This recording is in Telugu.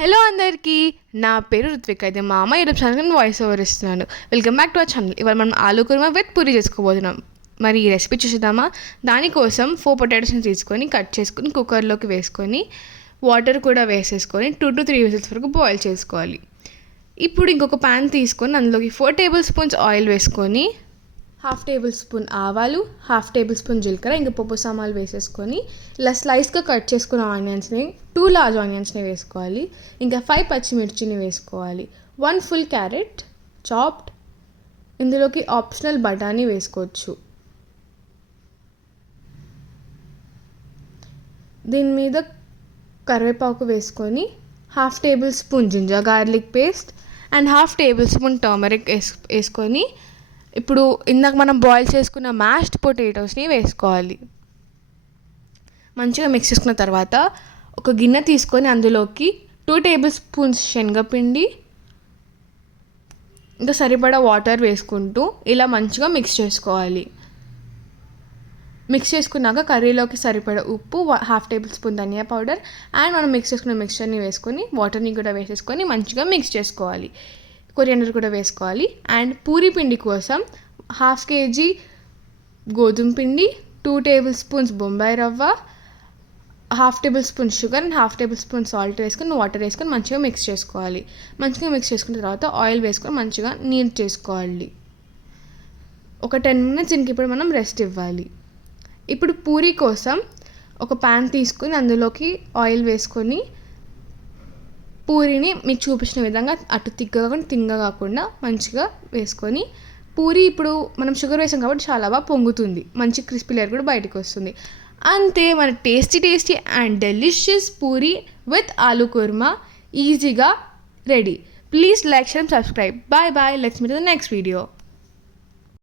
హలో అందరికీ, నా పేరు రుత్విక్. అయితే మా అమ్మ యూట్యూబ్ ఛానల్కి వాయిస్ ఓవర్ ఇస్తున్నాను. Welcome back to our channel. ఇవాళ మనం ఆలూ కుర్మా విత్ పూరి చేసుకోబోతున్నాం. మరి ఈ రెసిపీ చూసేద్దామా? దానికోసం 4 పొటాటోస్ని తీసుకొని కట్ చేసుకొని కుక్కర్లోకి వేసుకొని వాటర్ కూడా వేసేసుకొని 2 to 3 విజిల్స్ వరకు బాయిల్ చేసుకోవాలి. ఇప్పుడు ఇంకొక ప్యాన్ తీసుకొని అందులోకి 4 టేబుల్ స్పూన్స్ ఆయిల్ వేసుకొని 1/2 టేబుల్ స్పూన్ ఆవాలు, 1/2 టేబుల్ స్పూన్ జీలకర్ర, ఇంకా పప్పు సామాన్లు వేసేసుకొని ఇలా స్లైస్గా కట్ చేసుకున్న ఆనియన్స్ని 2 లార్జ్ ఆనియన్స్ని వేసుకోవాలి. ఇంకా 5 పచ్చిమిర్చిని వేసుకోవాలి. 1 ఫుల్ క్యారెట్ చాప్డ్. ఇందులోకి ఆప్షనల్ బఠానీ వేసుకోవచ్చు. దీని మీద కరివేపాకు వేసుకొని 1/2 tablespoon ginger garlic paste and 1/2 tablespoon turmeric వేసుకొని ఇప్పుడు ఇందాక మనం బాయిల్ చేసుకున్న మ్యాష్డ్ పొటాటోస్ని వేసుకోవాలి. మంచిగా మిక్స్ చేసుకున్న తర్వాత ఒక గిన్నె తీసుకొని అందులోకి 2 టేబుల్ స్పూన్స్ శనగపిండి ఇంకా సరిపడా వాటర్ వేసుకుంటూ ఇలా మంచిగా మిక్స్ చేసుకోవాలి. మిక్స్ చేసుకున్నాక కర్రీలోకి సరిపడా ఉప్పు, 1/2 tablespoon dhania powder and మనం మిక్స్ చేసుకున్న మిక్చర్ని వేసుకొని వాటర్ని కూడా వేసేసుకొని మంచిగా మిక్స్ చేసుకోవాలి. కొరియాండర్ కూడా వేసుకోవాలి. అండ్ పూరి పిండి కోసం 1/2 kg గోధుమ పిండి, 2 టేబుల్ స్పూన్స్ బొంబాయి రవ్వ, 1/2 table spoon sugar and 1/2 table spoon salt వేసుకొని వాటర్ వేసుకొని మంచిగా మిక్స్ చేసుకోవాలి. మంచిగా మిక్స్ చేసుకున్న తర్వాత ఆయిల్ వేసుకొని మంచిగా నీట్ చేసుకోవాలి. ఒక 10 minutes ఇంక ఇప్పుడు మనం రెస్ట్ ఇవ్వాలి. ఇప్పుడు పూరి కోసం ఒక ప్యాన్ తీసుకొని అందులోకి ఆయిల్ వేసుకొని పూరిని మీకు చూపించిన విధంగా అటు తింగ కాకుండా మంచిగా వేసుకొని పూరి ఇప్పుడు మనం షుగర్ వేసాం కాబట్టి చాలా బాగా పొంగుతుంది. మంచి క్రిస్పీ లేయర్ కూడా బయటకు వస్తుంది. అంతే, మన tasty and delicious puri with aloo kurma ఈజీగా ready. Please like, share, subscribe. Bye. Let's meet in the next video.